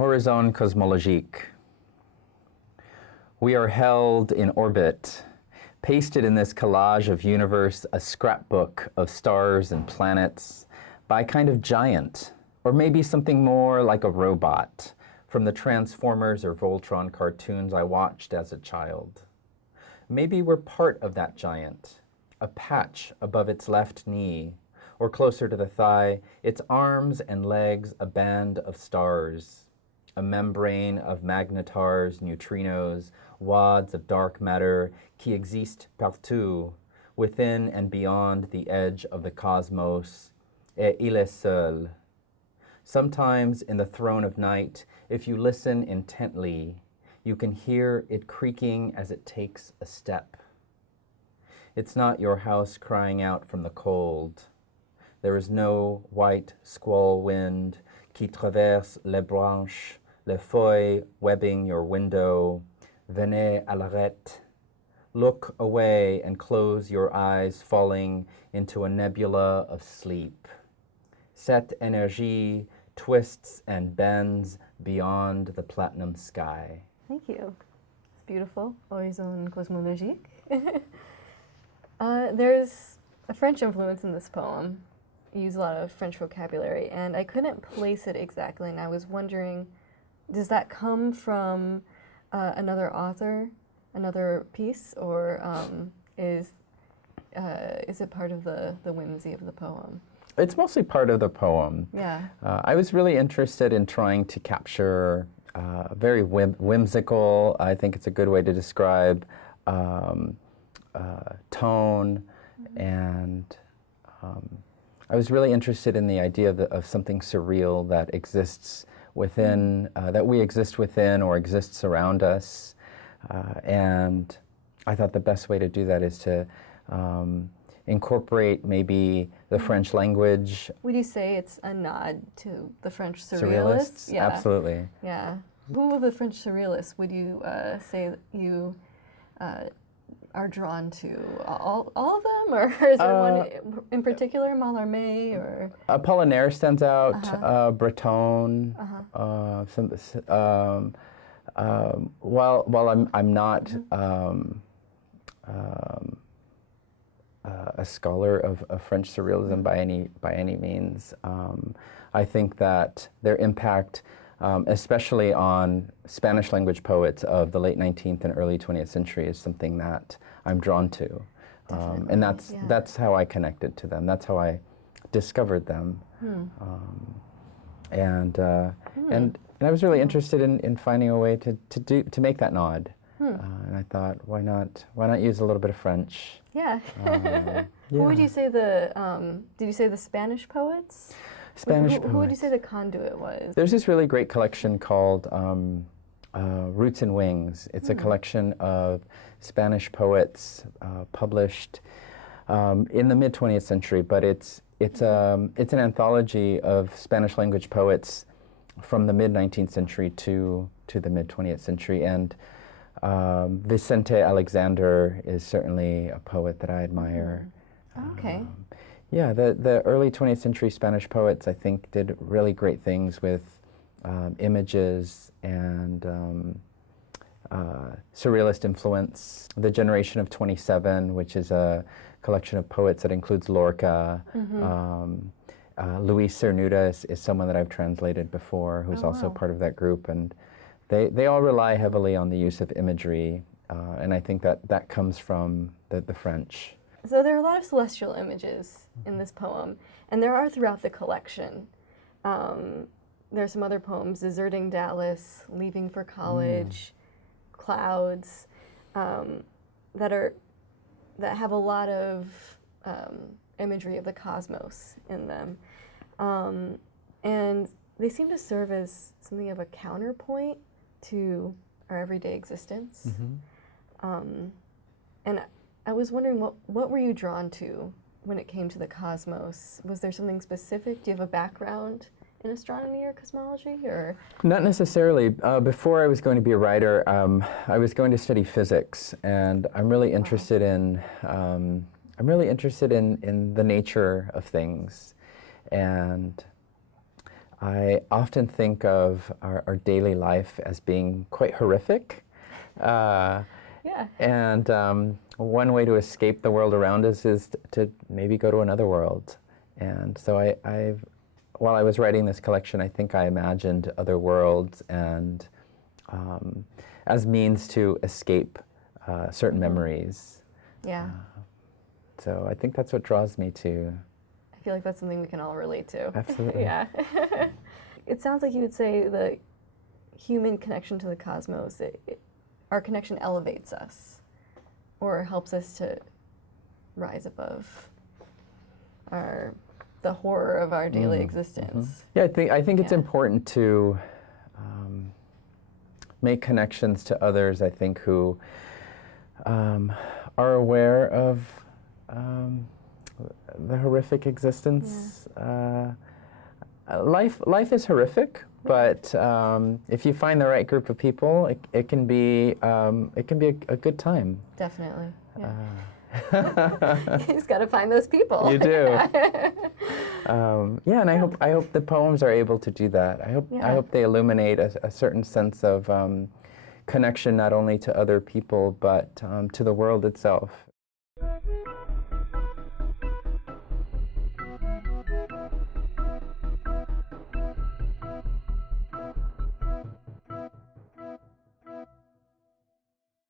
Horizon Cosmologique. We are held in orbit, pasted in this collage of universe, a scrapbook of stars and planets, by a kind of giant, or maybe something more like a robot, from the Transformers or Voltron cartoons I watched as a child. Maybe we're part of that giant, a patch above its left knee, or closer to the thigh, its arms and legs a band of stars, a membrane of magnetars, neutrinos, wads of dark matter qui existent partout, within and beyond the edge of the cosmos, et il est seul. Sometimes in the throne of night, if you listen intently, you can hear it creaking as it takes a step. It's not your house crying out from the cold. There is no white squall wind qui traverse les branches, les feuilles webbing your window. Venez à l'arrêt. Look away and close your eyes, falling into a nebula of sleep. Cette énergie twists and bends beyond the platinum sky. Thank you. It's beautiful. Horizon Cosmologique. There's a French influence in this poem. You use a lot of French vocabulary, and I couldn't place it exactly, and I was wondering, does that come from another author, another piece, or is it part of the whimsy of the poem? It's mostly part of the poem. Yeah. I was really interested in trying to capture very whimsical, I think it's a good way to describe, tone, and I was really interested in the idea of something surreal that exists within, that we exist within or exists around us. And I thought the best way to do that is to incorporate maybe the French language. Would you say it's a nod to the French surrealists? Yeah. Absolutely. Yeah. Who of the French surrealists would you say that you are drawn to? All of them, or is there one in particular, Mallarmé or? Apollinaire stands out. Breton. While I'm not a scholar of French surrealism by any means, I think that their impact, especially on Spanish language poets of the late 19th and early 20th century, is something that I'm drawn to. And that's how I connected to them. That's how I discovered them. And I was really interested in finding a way to make that nod. And I thought, why not use a little bit of French? Yeah. Who would you say did you say the Spanish poets? Spanish poets. Who would you say the conduit was? There's this really great collection called Roots and Wings. It's a collection of Spanish poets published in the mid-20th century, but it's an anthology of Spanish language poets from the mid-19th century to the mid-20th century. And Vicente Alexander is certainly a poet that I admire. Okay. Yeah, the early 20th century Spanish poets, I think, did really great things with images and surrealist influence. The Generation of 27, which is a collection of poets that includes Lorca. Luis Cernuda is someone that I've translated before, who's also part of that group. And they all rely heavily on the use of imagery, and I think that comes from the French. So there are a lot of celestial images in this poem, and there are throughout the collection. There are some other poems, Deserting Dallas, Leaving for College, Clouds, that have a lot of imagery of the cosmos in them. And they seem to serve as something of a counterpoint to our everyday existence. And I was wondering, what were you drawn to when it came to the cosmos? Was there something specific? Do you have a background in astronomy or cosmology, or? Not necessarily. Before I was going to be a writer, I was going to study physics, and I'm really interested in the nature of things, and I often think of our daily life as being quite horrific. Yeah. And one way to escape the world around us is to maybe go to another world. And so while I was writing this collection, I think I imagined other worlds and as means to escape certain memories. Yeah. So I think that's what draws me to. I feel like that's something we can all relate to. Absolutely. Yeah. It sounds like you would say the human connection to the cosmos, our connection elevates us or helps us to rise above the horror of our daily existence. Yeah, I think it's Yeah. important to make connections to others, I think, who are aware of the horrific existence. Life is horrific, but if you find the right group of people, it can be a good time. Definitely. Yeah. You just got to find those people. You do. Yeah, and I hope the poems are able to do that. I hope they illuminate a certain sense of connection not only to other people but to the world itself.